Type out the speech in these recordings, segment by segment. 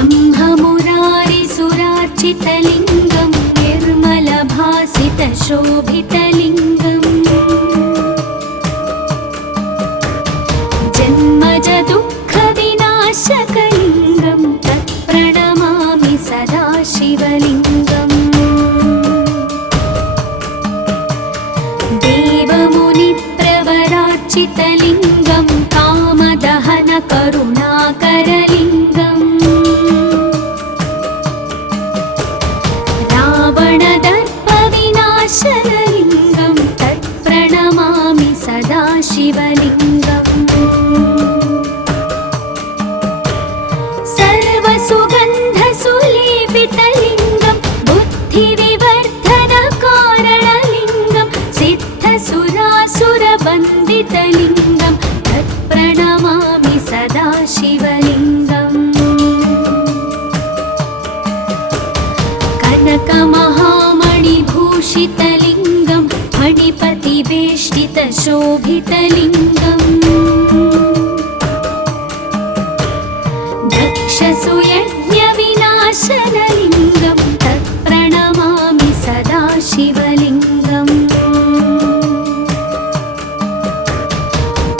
ब्रह्ममुरारिसुरार्चितलिङ्गं निर्मलभासितशोभितलिङ्गम् जन्मजदुःखविनाशकलिङ्गं तत्प्रणमामि सदा शिवलिङ्गम् देवमुनिप्रवरार्चितलिङ्गं कामदहनकरुणाकरलिङ्गम् रावणदर्पविनाशनलिङ्गं तत्प्रणमामि सदा शिवलिङ्गम् सर्वसुगन्धसुलेपितलिङ्गं बुद्धिविवर्धनकारणलिङ्गं सिद्धसुरासुरवन्दितलिङ्गं तत्प्रणमामि सदा शिवलिङ्गम् कनकमहामणिभूषितलिङ्गं फणिपतिवेष्टितशोभितलिङ्गम् दक्षसुयज्ञविनाशनलिङ्गं तत्प्रणमामि सदा शिवलिङ्गम्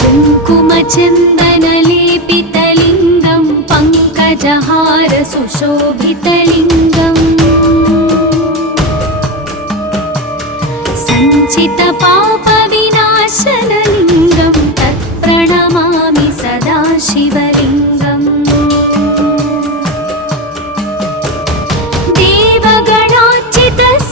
कुङ्कुमचन्दनलेपितलिङ्गं पङ्कजहारसुशोभितलिङ्गम् सञ्चितपापविनाशनलिङ्गं तत्प्रणमामि सदा शिवलिङ्गम्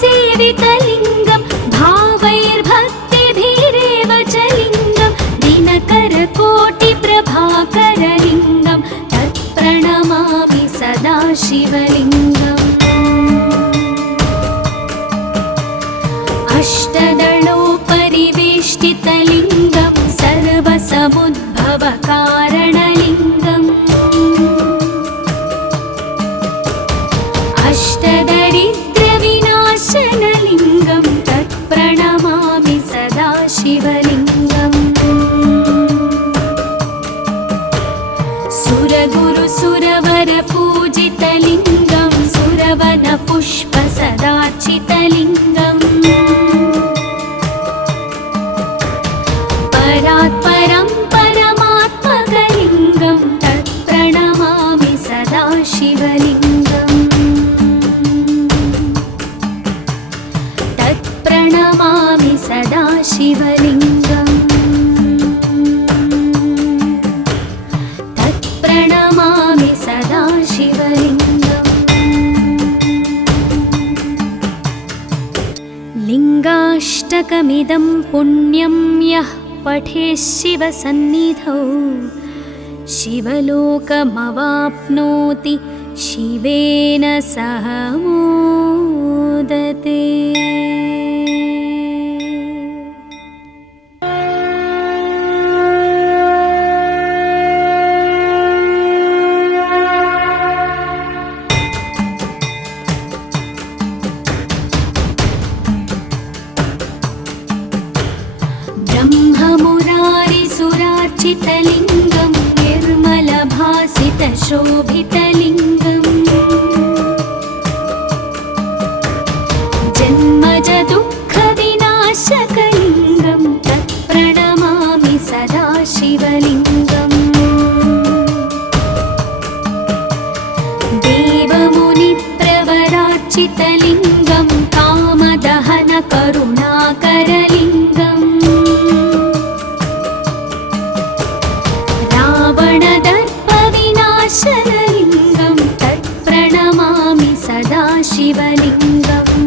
देवगणार्चितसेवितलिङ्गं भावैर्भक्तिभिरेव च लिङ्गं दिनकरकोटिप्रभाकरलिङ्गं तत्प्रणमामि सदा शिवलिङ्गम् अष्टदलोपरिवेष्टितलिङ्गं सर्वसमुद्भवकारणलिङ्गम् अष्टदरिद्रविनाशनलिङ्गं तत्प्रणमामि सदा शिवलिङ्गम् सुरगुरुसुरवरपूजितलिङ्गं सुरवनपुष्पसदार्चितलिङ्गम् परात्परं परमात्मकलिङ्गं तत्प्रणमामि सदा शिवलिङ्गम् तत्प्रणमामि सदा शिवलिङ्गम् तत्प्रणमामि सदा शिवलिङ्गम् लिङ्गाष्टकमिदं पुण्यं यः पठेत् शिवसन्निधौ शिवलोकमवाप्नोति शिवेन सह मोदते। ब्रह्ममुरारिसुरार्चितलिङ्गं निर्मलभासितशोभितलिङ्गम् जन्मजदुःखविनाशकलिङ्गं तत्प्रणमामि सदा शिवलिङ्गम् देवमुनिप्रवरार्चितलिङ्गं कामदहनकरुणाकरलिङ्गम् रावणदर्पविनाशनलिङ्गं तत्प्रणमामि सदा शिवलिङ्गम्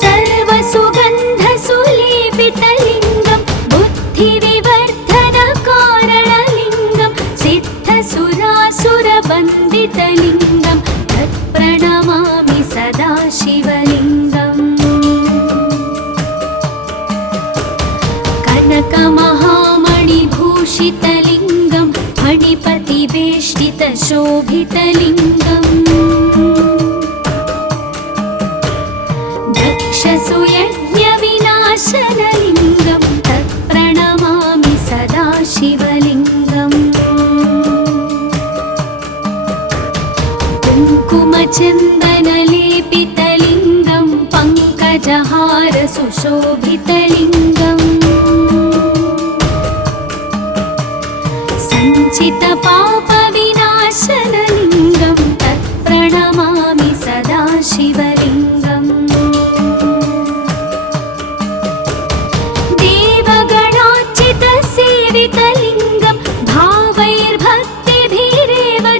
सर्वसुगन्धसुलेपितलिङ्गं बुद्धिविवर्धनकारणलिङ्गं सिद्धसुरासुरवन्दितलिङ्गं तत्प्रणमामि सदा शिवलिङ्गम् कनकमहामणिभूषितलिङ्गं फणिपतिवेष्टितशोभितलिङ्गम् दक्षसुयज्ञविनाशनलिङ्गं तत्प्रणमामि सदा शिवलिङ्गम् शोभितलिङ्गम् सञ्चितपापविनाशनलिङ्गं तत्प्रणमामि सदा शिवलिङ्गम् देवगणार्चितसेवितलिङ्गं भावैर्भक्तिभिरेव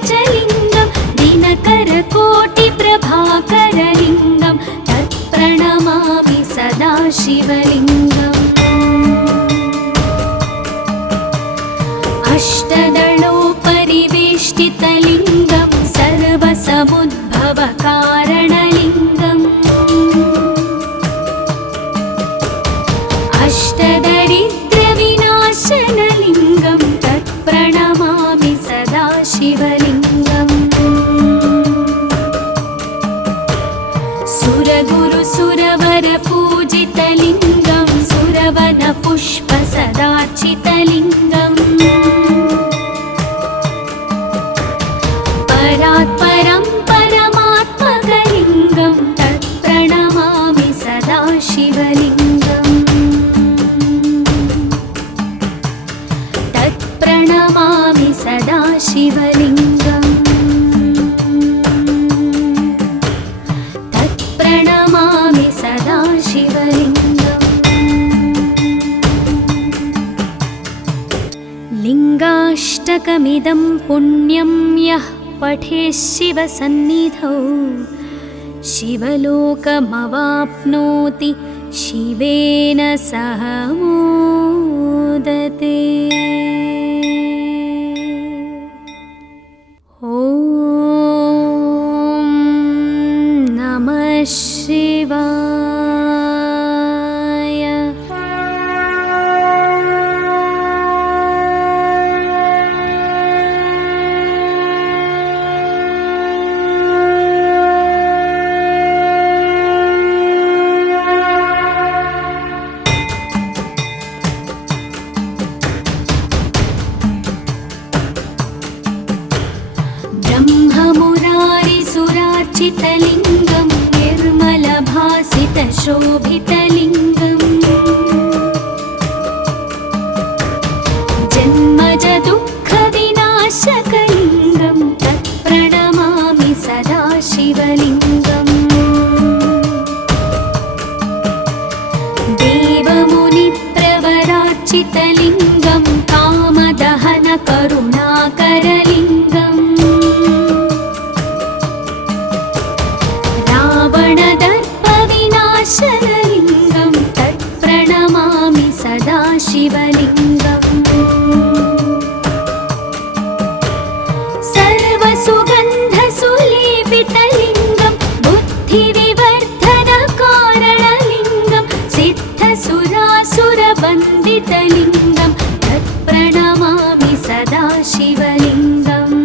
च लिङ्गं दिनकरकोटिप्रभाकरलिङ्गं तत्प्रणमामि सदा शिवलिङ्गम् अष्टदलोपरिवेष्टितलिङ्गं सर्वसमुद्भवकारणलिङ्गम् अष्टदरिद्रविनाशनलिङ्गं तत्प्रणमामि सदा शिवलिङ्गम् सुरगुरुसुरवरपूजितलिङ्गं सुरवनपुष्पसदार्चितलिङ्गम् परात्परं परमात्मकलिङ्गं तत्प्रणमामि सदा शिवलिङ्गम् तत्प्रणमामि सदा शिवलिङ्गम् तत्प्रणमामि सदा शिवलिङ्गम् लिङ्गाष्टकमिदं पुण्यं यः पठेत् शिवसन्निधौ शिवलोकमवाप्नोति शिवेन सह मोदते। ॐ नमः शिवाय। ब्रह्ममुरारिसुरार्चितलिङ्गं निर्मलभासितशोभितलिङ्गम् जन्मजदुःखविनाशकलिङ्गं तत्प्रणमामि सदा शिवलिङ्गम् देवमुनिप्रवरार्चितलिङ्गं कामदहनकरुणाकरलिङ्गम् रावणदर्पविनाशनलिङ्गं तत्प्रणमामि सदा शिवलिङ्गम् सर्वसुगन्धसुलेपितलिङ्गं बुद्धिविवर्धनकारणलिङ्गं सिद्धसुरासुरवन्दितलिङ्गं तत्प्रणमामि सदा शिवलिङ्गम्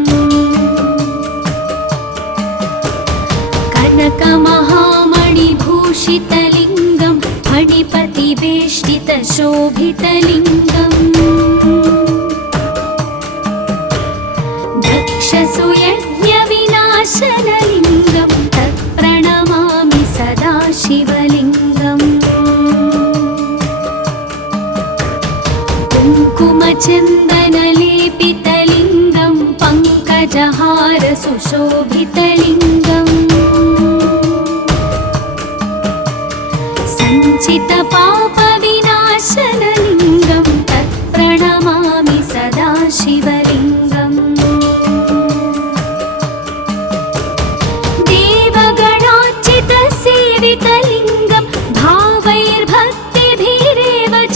कनकमहामणिभूषितलिङ्गं फणिपतिवेष्टितशोभितलिङ्गम् दक्षसुयज्ञविनाशनलिङ्गं तत्प्रणमामि सदा शिवलिङ्गम् कुङ्कुमचन्दनलेपितलिङ्गं पङ्कजहारसुशोभितलिङ्गम् सञ्चितपापविनाशनलिङ्गं तत्प्रणमामि सदा शिवलिङ्गम् देवगणार्चितसेवितलिङ्गं भावैर्भक्तिभिरेव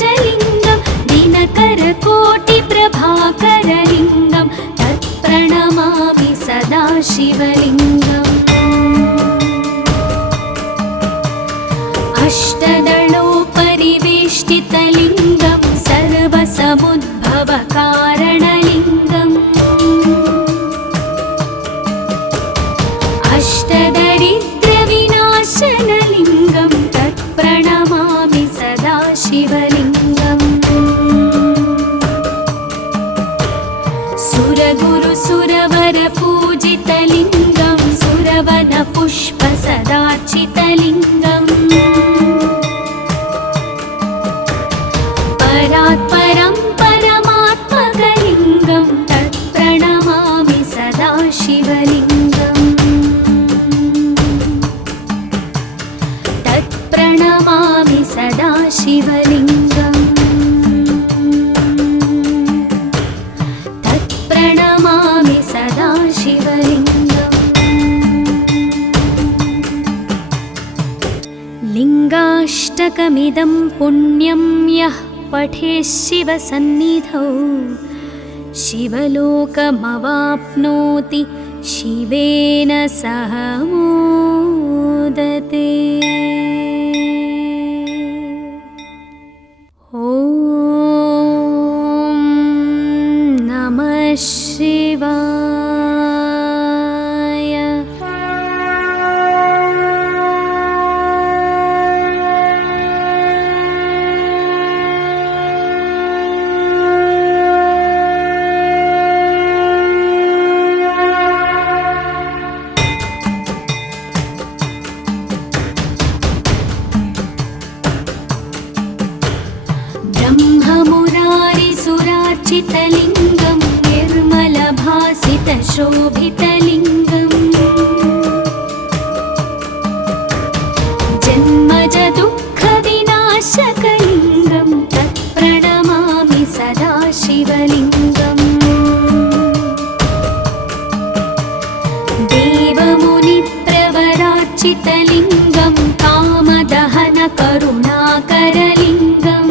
च लिङ्गं दिनकरकोटिप्रभाकरलिङ्गं तत्प्रणमामि सदा शिवलिङ्गम् अष्टदलोपरिवेष्टितलिङ्गं सर्वसमुद्भवकारणलिङ्गम् अष्टदरिद्रविनाशनलिङ्गं तत्प्रणमामि सदा शिवलिङ्गम् सुरगुरुसुरवरपूजितलिङ्गं सुरवनपुष्पसदार्चितलिङ्गम् परात् परं परमात्मकलिङ्गं तत्प्रणमामि सदा शिवलिङ्गम् तत्प्रणमामि सदा शिवलिङ्गम् तत्प्रणमामि सदा शिवलिङ्गम् लिङ्गाष्टकमिदं पुण्यं यः पठेत् शिवसन्निधौ शिवलोकमवाप्नोति शिवेन सह मोदते। ॐ नमः शिवाय। ब्रह्ममुरारिसुरार्चितलिङ्गं निर्मलभासितशोभितलिङ्गम् जन्मजदुःखविनाशकलिङ्गं तत्प्रणमामि सदा शिवलिङ्गम् देवमुनिप्रवरार्चितलिङ्गं कामदहनकरुणाकरलिङ्गम्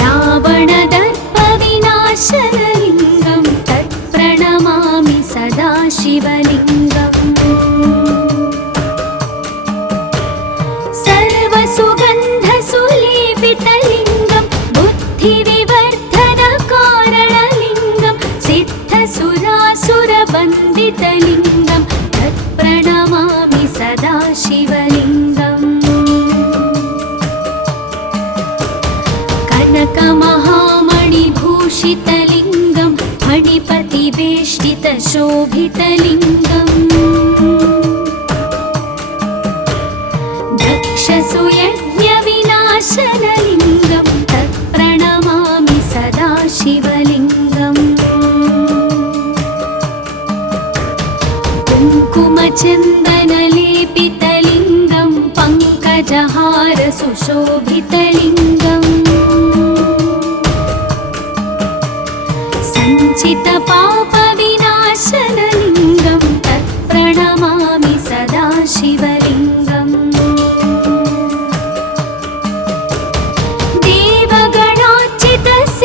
रावणदर्पविनाशनलिङ्गं तत्प्रणमामि सदा शिवलिङ्गम् सर्वसुगन्धसुलेपितलिङ्गं बुद्धिविवर्धनकारणलिङ्गं सिद्धसुरासुरवन्दितलिङ्गं तत्प्रणमामि सदा शिवलिङ्गम् कनकमहामणिभूषितलिङ्गं फणिपतिवेष्टितशोभितलिङ्गम् दक्षसुयज्ञविनाशनलिङ्गं तत्प्रणमामि सदा शिवलिङ्गम् कुङ्कुमचन्दनलेपितलिङ्गं पङ्कजहारसुशोभितलिङ्गम् सञ्चितपापविनाशनलिङ्गं तत्प्रणमामि सदा शिवलिङ्गम्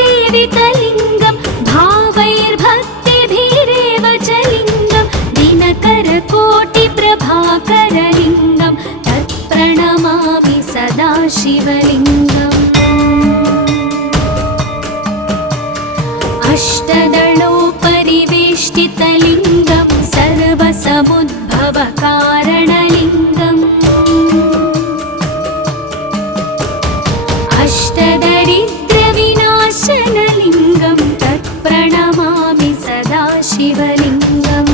देवगणार्चितसेवितलिङ्गं भावैर्भक्तिभिरेव च लिङ्गं दिनकरकोटिप्रभाकरलिङ्गं तत्प्रणमामि सदा शिवलिङ्गम् अष्टदलोपरिवेष्टितलिङ्गं सर्वसमुद्भवकारणलिङ्गम् अष्टदरिद्रविनाशनलिङ्गं तत्प्रणमामि सदा शिवलिङ्गम्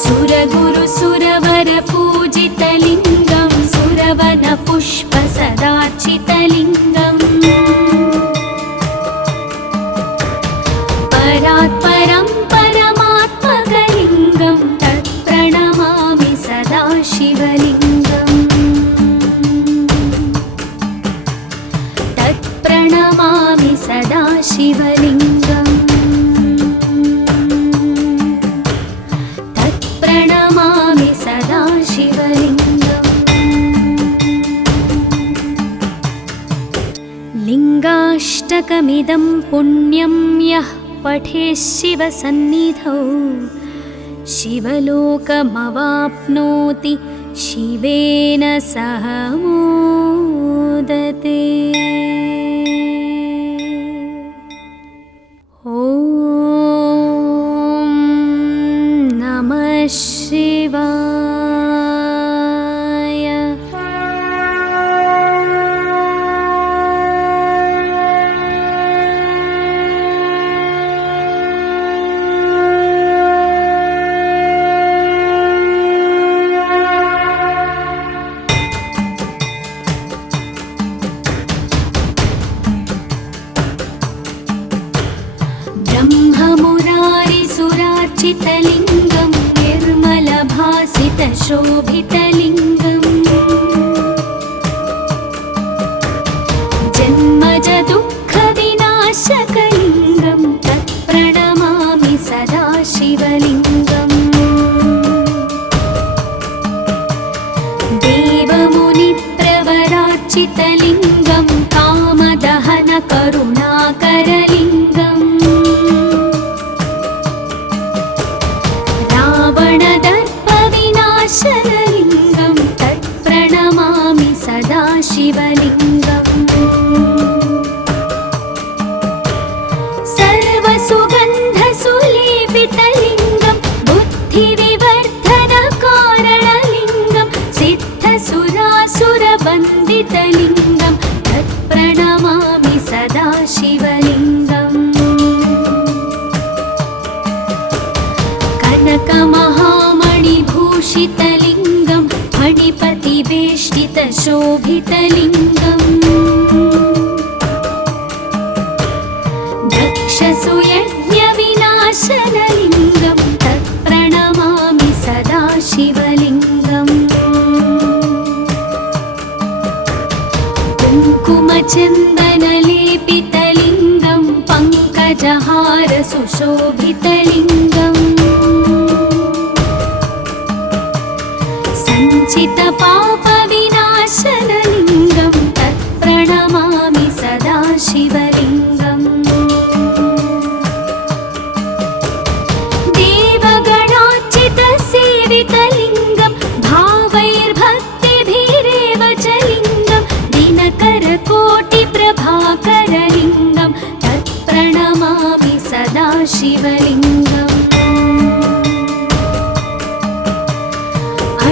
सुरगुरुसुरवरपूजितलिङ्गं सुरवनपुष्पसदार्चितलिङ्गम् परात् परं परमात्मकलिङ्गं तत्प्रणमामि सदा शिवलिङ्गम् तत्प्रणमामि सदा शिवलिङ्गम् तत्प्रणमामि सदा शिवलिङ्गम् लिङ्गाष्टकमिदं पुण्यं यः पठेत् शिवसन्निधौ शिवलोकमवाप्नोति शिवेन सह मोदते। ॐ नमः शिवाय। निर्मलभासितलिङ्गं निर्मलभासितशोभितलिङ्गम् जन्मजदुःखविनाशकलिङ्गं तत्प्रणमामि सदा शिवलिङ्गम् देवमुनिप्रवरार्चितलिङ्गं कामदहनकरुणाकरलिङ्गम् रावणदर्पविनाशनलिङ्गं तत्प्रणमामि सदा शिवलिङ्गम् सर्वसुगन्धसुलेपितलिङ्गं बुद्धिविवर्धनकारणलिङ्गं सिद्धसुरासुरवन्दितलिङ्गं तत्प्रणमामि सदा शिवलिङ्गम् कनकमहामणिभूषितलिङ्गं फणिपतिवेष्टितशोभितलिङ्गम् दक्षसुयज्ञविनाशनलिङ्गं तत्प्रणमामि सदा शिवलिङ्गम् कुङ्कुमचन्दनलेपितलिङ्गं पङ्कजहारसुशोभितलिङ्गम् सञ्चितपापविनाशनलिङ्गं तत्प्रणमामि सदा शिवलिङ्गम् देवगणार्चितसेवितलिङ्गं भावैर्भक्तिभिरेव च लिङ्गं दिनकरकोटिप्रभाकरलिङ्गं तत्प्रणमामि सदा शिवलिङ्गम्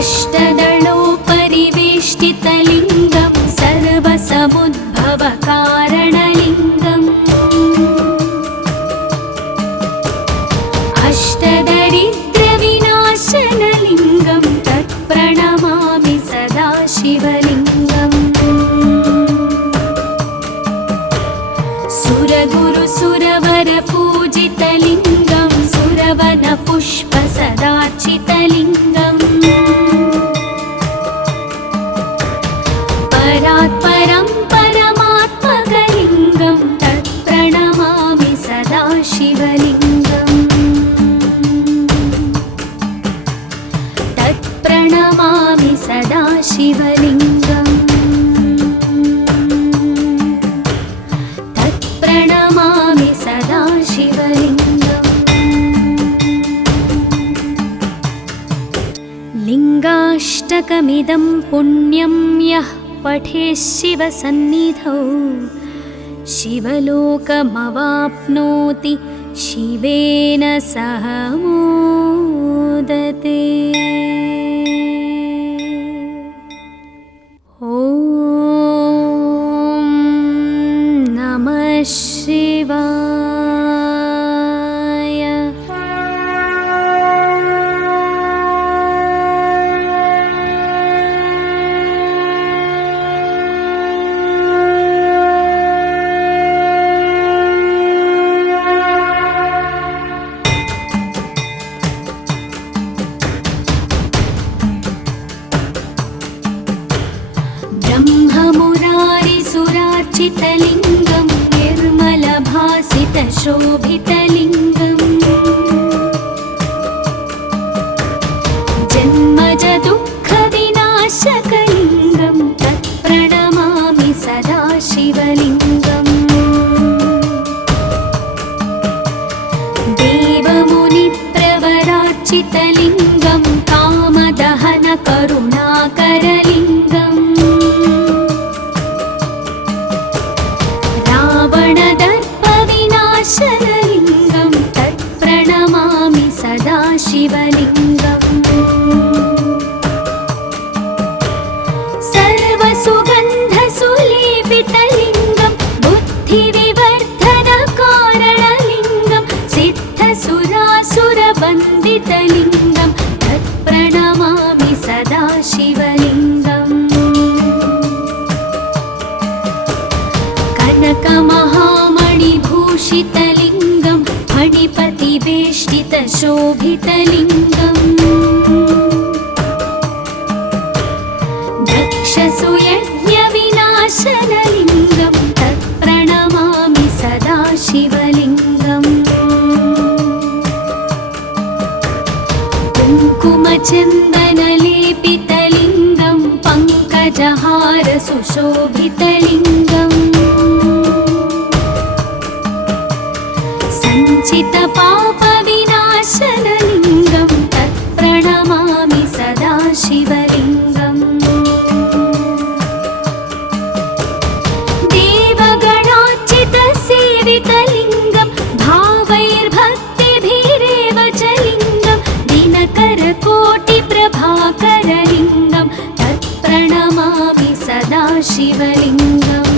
अष्टदलोपरिवेष्टितलिङ्गं सर्वसमुद्भवकारणलिङ्गम् अष्टदरिद्रविनाशनलिङ्गं तत्प्रणमामि सदा शिवलिङ्गम् सुरगुरुसुरवरपूजितलिङ्गं सुरवनपुष्पसदार्चितलिङ्गम् परात्परं परमात्मकलिङ्गं तत्प्रणमामि सदा शिवलिङ्गम् तत्प्रणमामि सदा शिवलिङ्गम् तत्प्रणमामि सदा शिवलिङ्गम् लिङ्गाष्टकमिदं पुण्यं यः पठेत् शिवसन्निधौ शिवलोकमवाप्नोति शिवेन सह मोदते। ॐ नमः शिवाय। ब्रह्ममुरारिसुरार्चितलिङ्गं निर्मलभासितशोभितलिङ्गम् जन्मजदुःखविनाशकलिङ्गं तत्प्रणमामि सदा शिवलिङ्गम् देवमुनिप्रवरार्चितलिङ्गं कामदहनकरुणाकरलिङ्गम् रावणदर्पविनाशनलिङ्गं तत्प्रणमामि सदा शिवलिङ्गम् सर्वसुगन्धसुलेपितलिङ्गं बुद्धिविवर्धनकारणलिङ्गं सिद्धसुरासुरवन्दितलिङ्गं तत्प्रणमामि सदा शिवलिङ्गम् कनकमहामणिभूषितलिङ्गं फणिपतिवे परिवेष्टितशोभितलिङ्गम् दक्षसुयज्ञविनाशनलिङ्गं तत्प्रणमामि सदा शिवलिङ्गम् कुङ्कुमचन्दनलेपितलिङ्गं पङ्कजहारसुशोभितलिङ्गम् सञ्चितपापविनाशनलिङ्गं तत्प्रणमामि सदा शिवलिङ्गम् देवगणार्चितसेवितलिङ्गं भावैर्भक्तिभिरेव च लिङ्गं दिनकरकोटिप्रभाकरलिङ्गं तत्प्रणमामि सदा शिवलिङ्गम्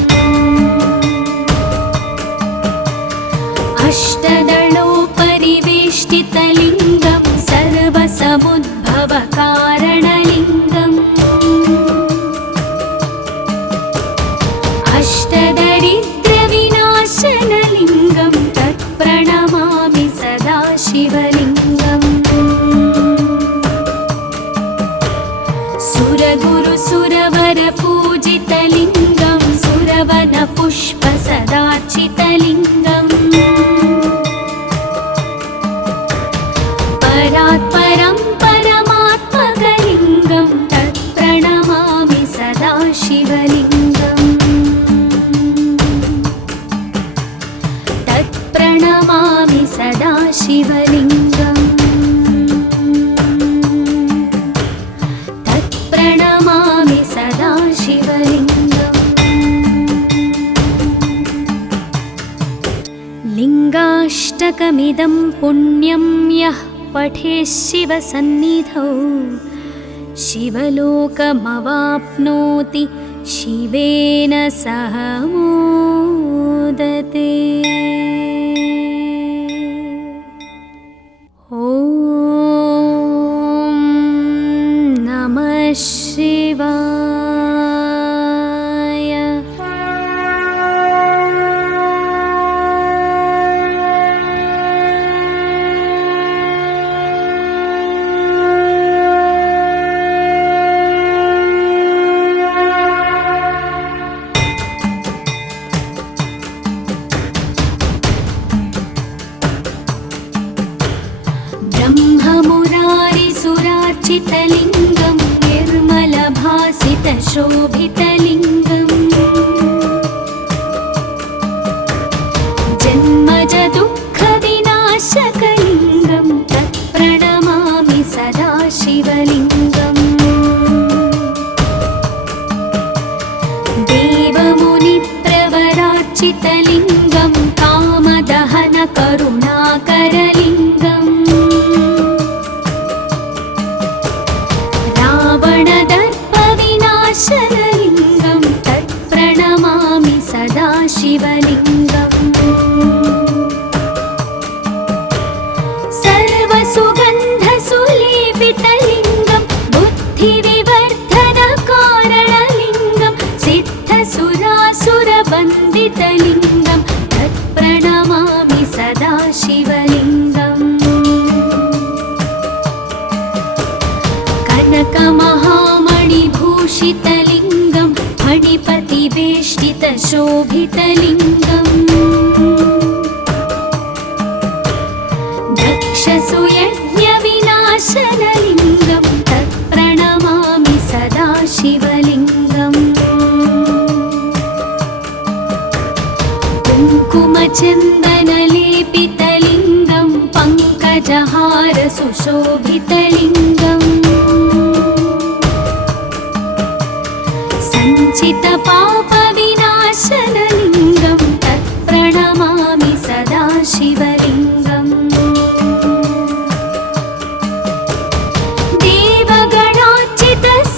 अष्टदलोपरिवेष्टितलिङ्गं सर्वसमुद्भवकारणलिङ्गम् अष्टदरिद्रविनाशनलिङ्गं तत्प्रणमामि सदा शिवलिङ्गम् सुरगुरुसुरवरपूजितलिङ्गं सुरवनपुष्पसदार्चितलिङ्गम् परात्परं परमात्मकलिङ्गं तत्प्रणमामि सदा शिवलिङ्गम् तत्प्रणमामि सदा शिवलिङ्गम् तत्प्रणमामि सदा शिवलिङ्गम् लिङ्गाष्टकमिदं पुण्यं यः पठेत् शिवसन्निधौ शिवलोकमवाप्नोति शिवेन सह मोदते। ॐ नमः शिवाय। ब्रह्ममुरारिसुरार्चितलिङ्गं निर्मलभासितशोभितलिङ्गम् जन्मजदुःखविनाशकलिङ्गं तत्प्रणमामि सदा शिवलिङ्गम् देवमुनिप्रवरार्चितलिङ्गं कामदहनकरुणाकरलिङ्गम् रावणदर्पविनाशनलिङ्गं तत्प्रणमामि सदा शिवलिङ्गम् सर्वसुगन्धसुलेपितलिङ्गं बुद्धिविवर्धनकारणलिङ्गं सिद्धसुरासुरवन्दितलिङ्गं तत्प्रणमामि सदा शिवलिङ्गम् कनकमहामणिभूषितलिङ्गं फणिपतिवेष्टितशोभितलिङ्गम् दक्षसुयज्ञविनाशनलिङ्गं तत्प्रणमामि सदा शिवलिङ्गम् कुङ्कुमचन्दनलेपितलिङ्गं पङ्कजहारसुशोभितलिङ्गम् सञ्चितपापविनाशनलिङ्गं तत्प्रणमामि सदा शिवलिङ्गम्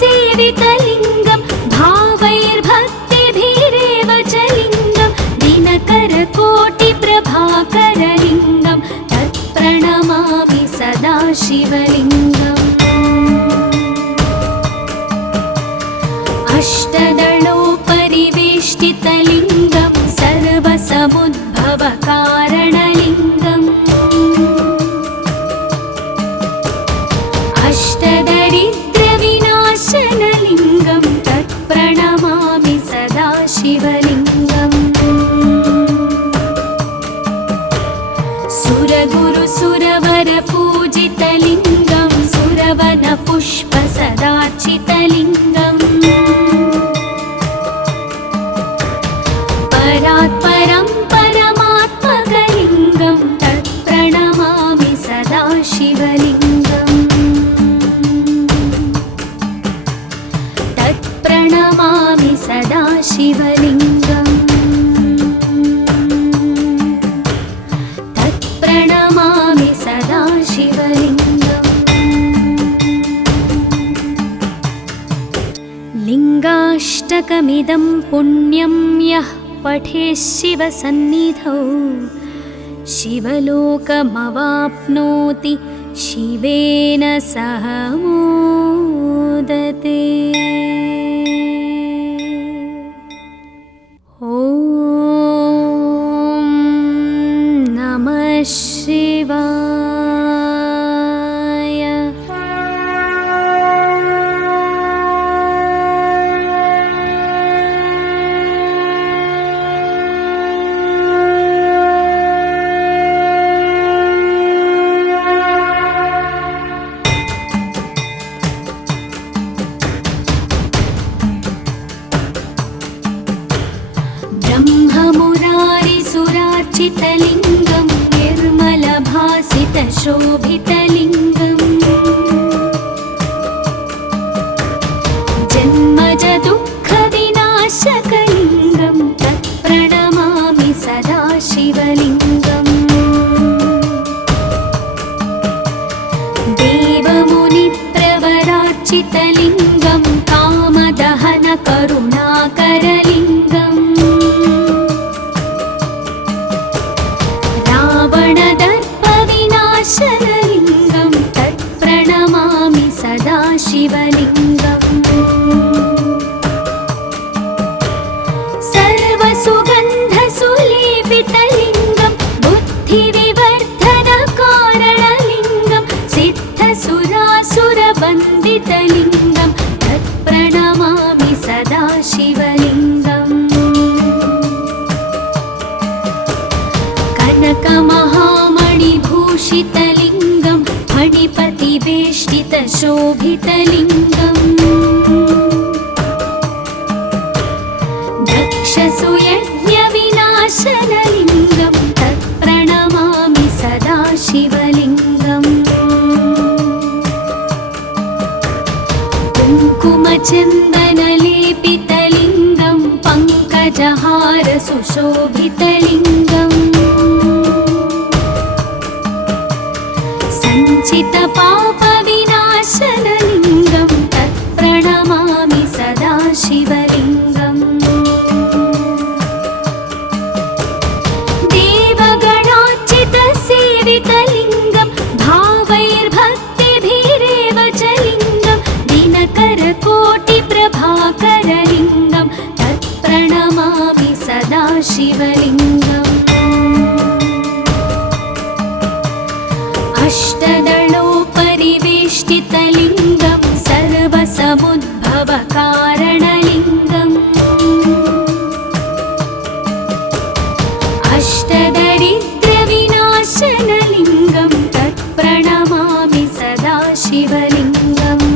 देवगणार्चितसेवितलिङ्गं भावैर्भक्तिभिरेव च लिङ्गं दिनकरकोटिप्रभाकरलिङ्गं तत्प्रणमामि सदा शिवलिङ्गम् अष्टदलोपरिवेष्टितलिङ्गं सर्वसमुद्भवकारणलिङ्गम् परात् परं परमात्मकलिङ्गं तत्प्रणमामि सदा शिवलिङ्गम् तत्प्रणमामि सदा शिवलिङ्गम् तत्प्रणमामि सदा शिवलिङ्गम् लिङ्गाष्टकमिदं पुण्यं यः पठेत् शिवसन्निधौ शिवलोकमवाप्नोति शिवेन सह मोदते। ॐ नमः शिवाय। ब्रह्ममुरारिसुरार्चितलिङ्गं निर्मलभासितशोभितलिङ्गम् जन्मजदुःखविनाशकलिङ्गं तत्प्रणमामि सदा शिवलिङ्गम् देवमुनिप्रवरार्चितलिङ्गं कामदहनकरुणाकरलिङ्गम् रावणदर्पविनाशनलिङ्गं तत्प्रणमामि सदा शिवलिङ्गम् सर्वसुगन्धसुलेपितलिङ्गं बुद्धिविवर्धनकारणलिङ्गं सिद्धसुरासुरवन्दितलिङ्गं तत्प्रणमामि सदा शिवलिङ्गम् कनकमहामणिभूषितलिङ्गं मणिपतिवेष्टितशोभितलिङ्गम् दक्षसुयज्ञविनाशनलिङ्गं तत्प्रणमामि सदा शिवलिङ्गम् कुङ्कुमचन्दनलेपितलिङ्गं पङ्कजहारसुशोभितलिङ्गम् सञ्चितपापविनाशनलिङ्गं तत्प्रणमामि सदा शिवलिङ्गम् देवगणार्चितसेवितलिङ्गं भावैर्भक्तिभिरेव च लिङ्गं दिनकरकोटिप्रभाकरलिङ्गं तत्प्रणमामि सदा शिवलिङ्गम् अष्टदलोपरिवेष्टितलिङ्गं सर्वसमुद्भवकारणलिङ्गम् अष्टदरिद्रविनाशनलिङ्गं तत्प्रणमामि सदा शिवलिङ्गम्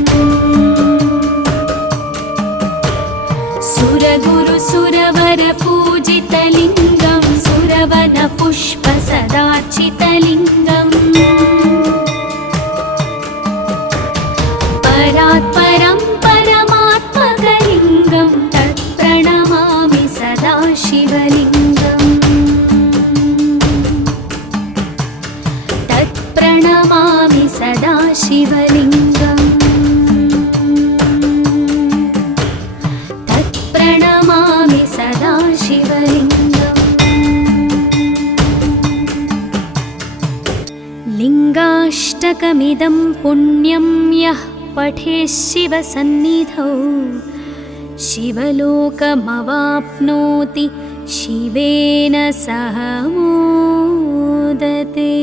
सुरगुरुसुरवरपूजितलिङ्गं सुरवनपुष्पसदार्चितलिङ्गम् परात् परं परमात्मकलिङ्गं तत्प्रणमामि सदा शिवलिङ्गम् तत्प्रणमामि सदा शिवलिङ्गम् तत्प्रणमामि सदा शिवलिङ्गम् लिङ्गाष्टकमिदं पुण्यं यः पठेत् शिवसन्निधौ शिवलोकमवाप्नोति शिवेन सह मोदते।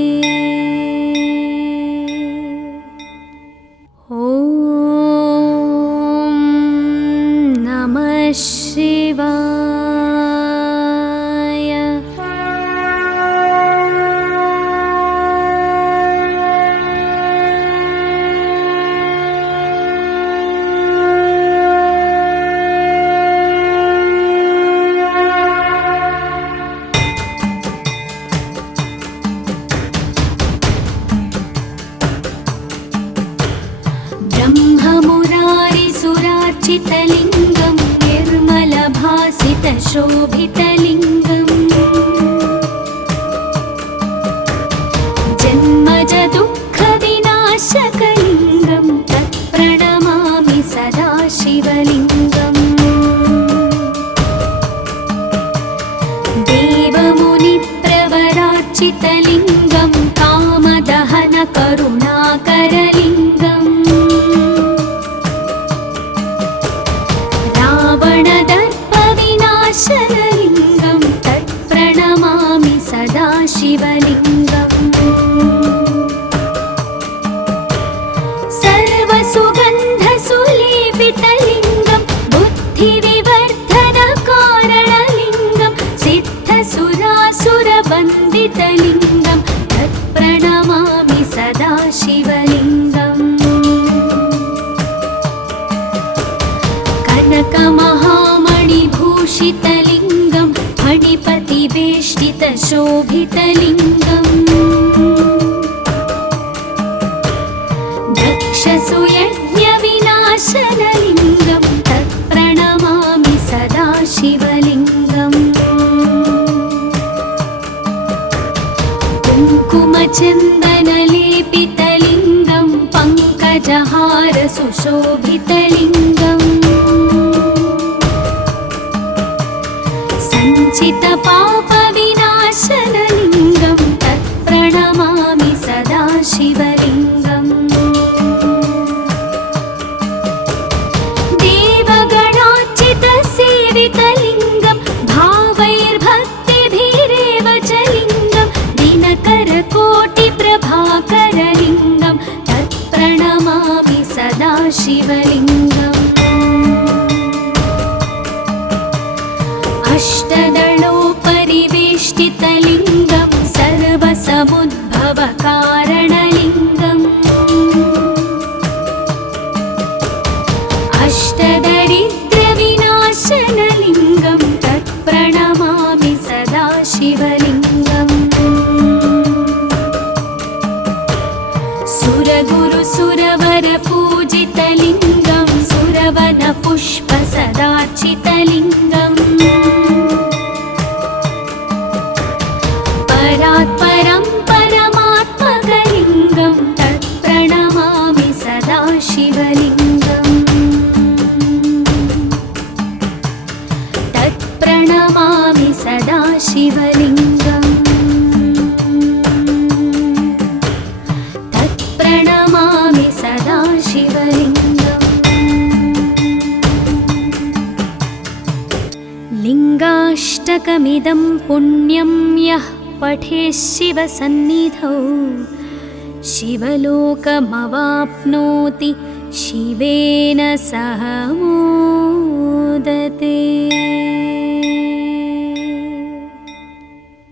ॐ नमः शिवाय। सर्वलोकमवाप्नोत्यच्युतलिङ्गं कामदहनकरुणाकरलिङ्गम् रावणदर्पविनाशनलिङ्गं तत्प्रणमामि सदा शिवलिङ्गम् सर्वसुगन्धसुलेपितलिङ्गं बुद्धिविवर्धनकारणलिङ्गं सिद्धसुरासुरवन्दितलिङ्गं तत्प्रणमामि सदा शिवलिङ्गम् कनकमहामणिभूषितलिङ्गं फणिपतिवेष्टितशोभितलिङ्गम् दक्षसुयज्ञविनाशनलिङ्गं तत्प्रणमामि सदा शिवलिङ्गम् कुङ्कुमचन्दनलेपितलिङ्गं पङ्कजहारसुशोभितलिङ्गम् सञ्चितपापविनाशनलिङ्गं तत्प्रणमामि सदा शिवलिङ्गम् देवगणार्चितसेवितलिङ्गं भावैर्भक्तिभिरेव च लिङ्गं दिनकरकोटिप्रभाकरलिङ्गं तत्प्रणमामि सदा शिवलिङ्गम् अष्टदलोपरिवेष्टितलिङ्गं सर्वसमुद्भवकारणलिङ्गम् अष्टदरिद्रविनाशनलिङ्गं तत्प्रणमामि सदा शिवलिङ्गम् सुरगुरुसुरवरपूजितलिङ्गं सुरवनपुष्पसदार्चितलिङ्गम् परात्परं परमात्मकलिङ्गं तत्प्रणमामि सदा शिवलिङ्गम् तत्प्रणमामि सदा शिवलिङ्गम् तत्प्रणमामि सदा शिवलिङ्गम् लिङ्गाष्टकमिदं पुण्यं यः पठेत् शिवसन्निधौ शिवलोकमवाप्नोति शिवेन सह मोदते।